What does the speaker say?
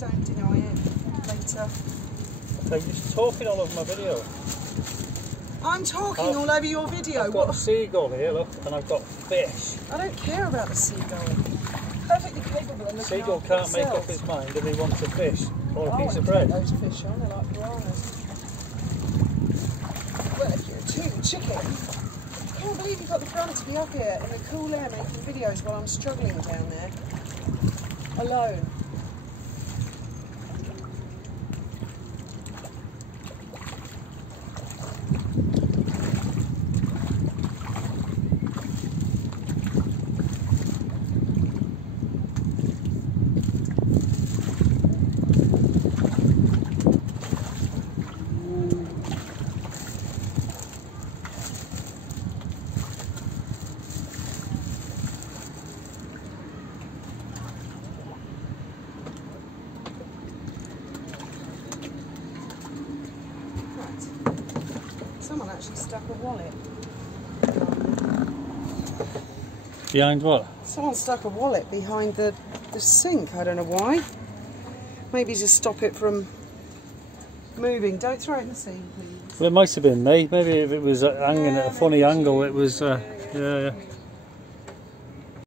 don't deny it later. So you're just talking all over my video. I'm talking all over your video. I've got a seagull here, look, and I've got fish. I don't care about the seagull. Perfectly capable of looking Seagull can't make up his mind if he wants a fish or a piece of bread. Those fish on, they're like piranhas. Well, if you're a chicken, I can't believe you've got the front to be up here in the cool air making videos while I'm struggling down there. Alone. Someone actually stuck a wallet. Behind what? Someone stuck a wallet behind the sink. I don't know why. Maybe to stop it from moving. Don't throw it in the sea, please. Well, it might have been me. Maybe if it was hanging at a funny angle, it was. Yeah.